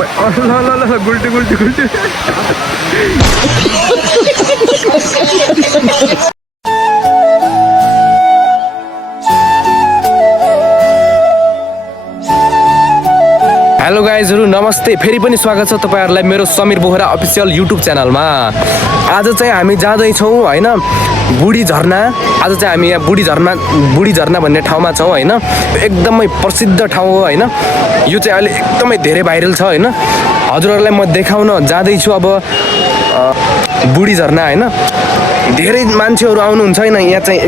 ल ल ल गुल्टी गुल्टी गुल्टी हेलो गाइजहरु नमस्ते फेरि पनि स्वागत छ तपाईहरुलाई मेरो समीर बोहरा अफिसियल युट्युब च्यानलमा। आज चाहिँ हामी जाँदै छौं हैन बुढी झरना। आज चाहिँ हामी यहाँ बुढी झरना भन्ने ठाउँमा छौं हैन। एकदमै प्रसिद्ध ठाउँ हो हैन। यो चाहिँ अहिले एकदमै धेरै भाइरल छ हैन। हजुरहरुलाई म देखाउन जाँदै छु अब बुढी झरना हैन। धेरै मान्छेहरु आउनुहुन्छ हैन। यहाँ चाहिँ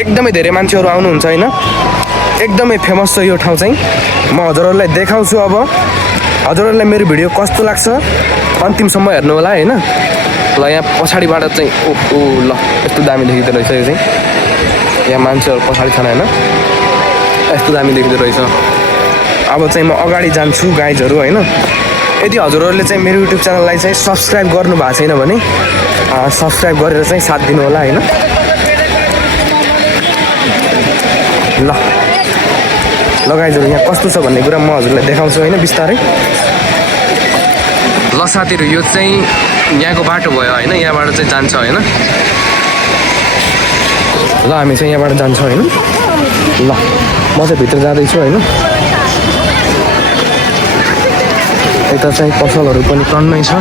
एकदमै धेरै मान्छेहरु आउनुहुन्छ हैन। एकदमै फेमस छ यो ठाउँ चाहिँ। म हजुरहरुलाई देखाउँछु अब। हजुरहरुलाई मेरो भिडियो कस्तो लाग्छ अन्तिमसम्म हेर्नु होला हैन। ल यहाँ पछाडीबाट चाहिँ ओहो ल यस्तो दामी देखिँदो रहेछ यो चाहिँ। यहाँ मान्छेहरु पछाडी छन् हैन। यस्तो दामी देखिँदो रहेछ। अब चाहिँ म अगाडि जान्छु गाइजहरु हैन। यदि हजुरहरुले चाहिँ मेरो युट्युब च्यानललाई चाहिँ सब्स्क्राइब गर्नु भएको छैन भने सब्स्क्राइब गरेर चाहिँ साथ दिनु होला हैन। ल गाइजहरु यहाँ कस्तो छ भन्ने कुरा म हजुरलाई देखाउँछु हैन बिस्तारै। ल साथीहरु यो चाहिँ यहाँको बाटो भयो हैन। यहाँबाट चाहिँ जान्छ हैन। ल हामी चाहिँ यहाँबाट जान्छौँ हैन। ल म चाहिँ भित्र जाँदै छु हैन। यता चाहिँ पसलहरु पनि टन्नै छ।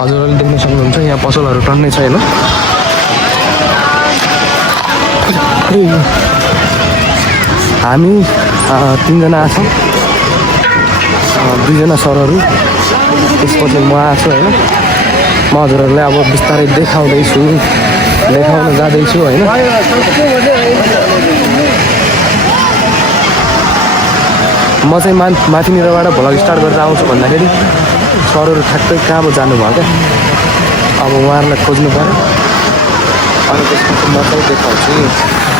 हजुरहरुले देख्न सक्नुहुन्छ यहाँ पसलहरु टन्नै छ हैन। हामी 3 जना आछौँ। 2 जना सरहरु त्यसपछि म आछु हैन। म हजुरहरुलाई अब बिस्तारै देखाउन जाँदैछु हैन। म चाहिँ माथिनिरबाट भ्लग स्टार्ट गरेर आउँछु भन्दाखेरि सरहरु ठ्याक्कै कहाँ जानुभयो क्या। अब उहाँहरूलाई खोज्नु पर्यो अनि त्यसपछि म चाहिँ देखाउँछु।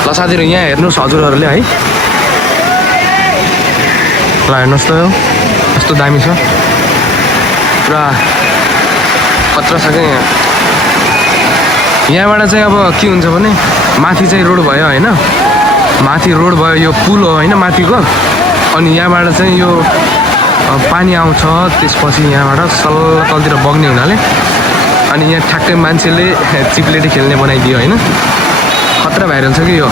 ल साथीहरु यहाँ हेर्नुहोस् हजुरहरुले है। ल हेर्नुहोस् त यस्तो दामी छ पुरा खतरा छ क्या यहाँ। यहाँबाट चाहिँ अब के हुन्छ भने माथि चाहिँ रोड भयो हैन। माथि रोड भयो यो पुल हो हैन माथिको। अनि यहाँबाट चाहिँ यो पानी आउँछ। त्यसपछि यहाँबाट सल्ल तलतिर बग्ने हुनाले अनि यहाँ ठ्याक्कै मान्छेले चिप्लेटी खेल्ने बनाइदियो हैन। खतरा भाइरल छ कि यो।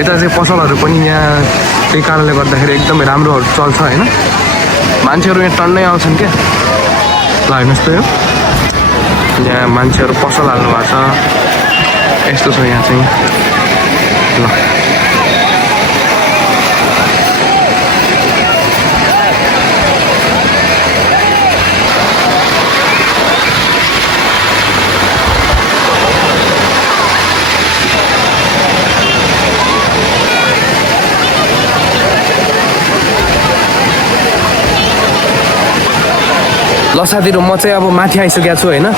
यता चाहिँ पसलहरु पनि यहाँ त्यही कारणले गर्दाखेरि एकदमै राम्रोहरु चल्छ हैन। मान्छेहरु यहाँ टन्नै आउँछन् क्या। ल हेर्नुहोस् त यो यहाँ मान्छेहरु पसल हाल्नु भएको छ। यस्तो छ यहाँ चाहिँ। ल ल साथीहरु म चाहिँ अब माथि आइसकेको छु हैन।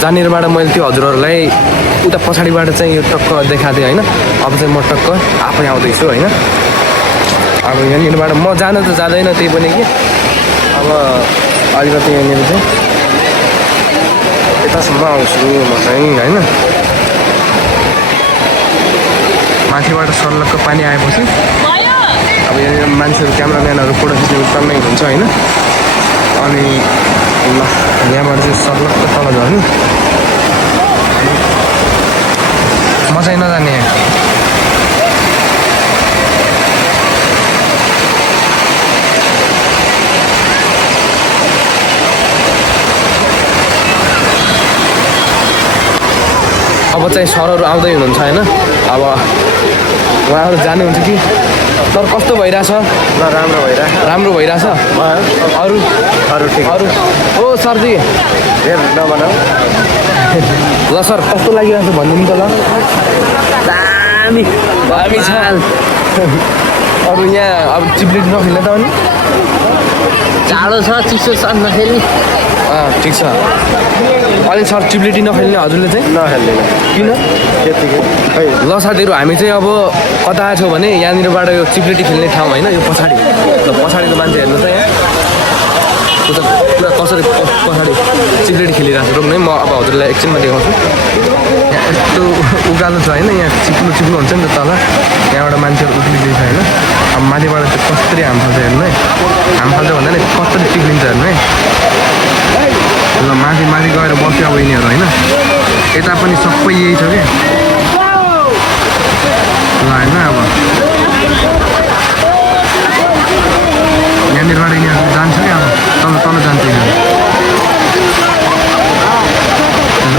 जहाँनिरबाट मैले त्यो हजुरहरुलाई उता पछाडीबाट चाहिँ यो टक्क देखादिए हैन। अब चाहिँ म टक्क आफै आउँदैछु हैन। अब यहाँनिरबाट म जान त जाँदैन त्यही पनि कि अब अलिकति यहाँनिर चाहिँ यतासम्म आउँछु म चाहिँ हैन। माथिबाट सल्लक्क पानी आएपछि अब यहाँनिर मान्छेहरु क्यामेराम्यानहरु फोटो खिच्ने टन्नै हुन्छ हैन। अनि ल यहाँबाट चाहिँ सर्लक्क तल झर्नु। म चाहिँ नजाने। अब चाहिँ सरहरु आउँदै हुनुहुन्छ हैन। अब उहाँहरु जानुहुन्छ कि तर कस्तो भइराछ? ल राम्रो भइराछ। अरु ठीक ओ सरजी हेर नभन। ल सर कस्तो लागिरहेछ भन्दिनु त ल। दामी छ। अरु यहाँ अब चिप्लेटी नखेल्ने त अनि जाडो छ चिसो छ नखेल्ने। ठिक छ। अनि सर चिप्लेटी नखेल्ने हजुरले चाहिँ? नखेल्ने। किन? त्यतिकै खै। ल साथीहरु हामी चाहिँ अब कता आछौँ भने यहाँनिरबाट यो चिप्लेटी खेल्ने ठाउँ हैन। यो पछाडी ल पछाडीको मान्छे हेर्नु त यहाँ उता पुरा कसरी पछाडि सिक्रेट खेलिरहेको छ रोक्नु है म अब हजुरलाई एकछिनमा देखाउँछु यहाँ यस्तो उकालो छ होइन यहाँ चिप्लो हुन्छ नि त तल यहाँबाट मान्छेहरू उक्लिँदैछ होइन अब माथिबाट चाहिँ कसरी हाम फाल्छ हेर्नु है हाम फाल्छ भन्दा नि कसरी चिप्लिन्छ हेर्नु है ल माथि गएर बस्यो अब यिनीहरू होइन यता पनि सबै यही छ क्या ल होइन अब यहाँनिरबाट यिनीहरू जान्छ क्या अब तल जान्छ यिनीहरू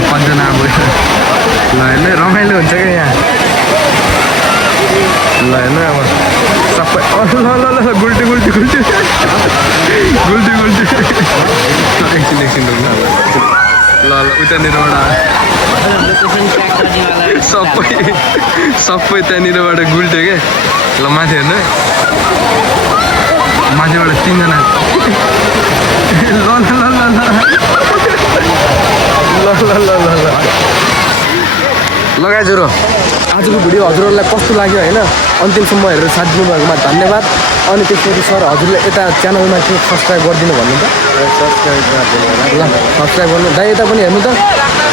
कतिजना अब ल होइन रमाइलो हुन्छ क्या यहाँ ल होइन अब सबै ल गुल्टी एकछिन ल उतानिरबाट सबै त्यहाँनिरबाट गुल्ट्यो क्या ल माथि हेर्नु है माथिबाट 3 जना ल लगाइजरो आजको भिडियो हजुरहरूलाई कस्तो लाग्यो होइन अन्तिमसम्म हेरेर साथ दिनुभएकोमा धन्यवाद अनि त्यसपछि सर हजुरले यता च्यानलमा के सब्सक्राइब गरिदिनु भन्नु त ल सब्सक्राइब गर्नु दाइ यता पनि हेर्नु त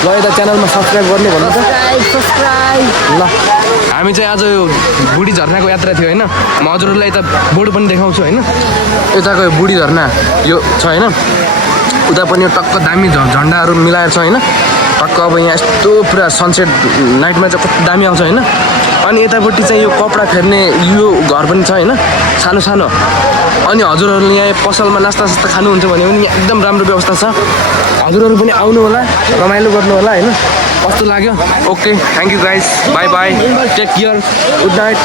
ल यता च्यानलमा सब्सक्राइब गर्ने भन्नु त ल हामी चाहिँ आज यो बुढी झरनाको यात्रा थियो होइन म हजुरहरूलाई यता बोर्ड पनि देखाउँछु होइन यताको यो बुढी झरना यो छ होइन उता पनि यो टक्क दामी झन्डाहरू मिलाएर छ होइन टक्क अब यहाँ यस्तो पुरा सनसेट नाइटमा चाहिँ कति दामी आउँछ होइन अनि यतापट्टि चाहिँ यो कपडा फेर्ने यो घर पनि छ होइन सानो अनि हजुरहरूले यहाँ पसलमा नास्ता खानुहुन्छ भने पनि यहाँ एकदम राम्रो व्यवस्था छ हजुरहरू पनि आउनु होला रमाइलो गर्नु होला होइन कस्तो लाग्यो okay thank you guys bye take care good night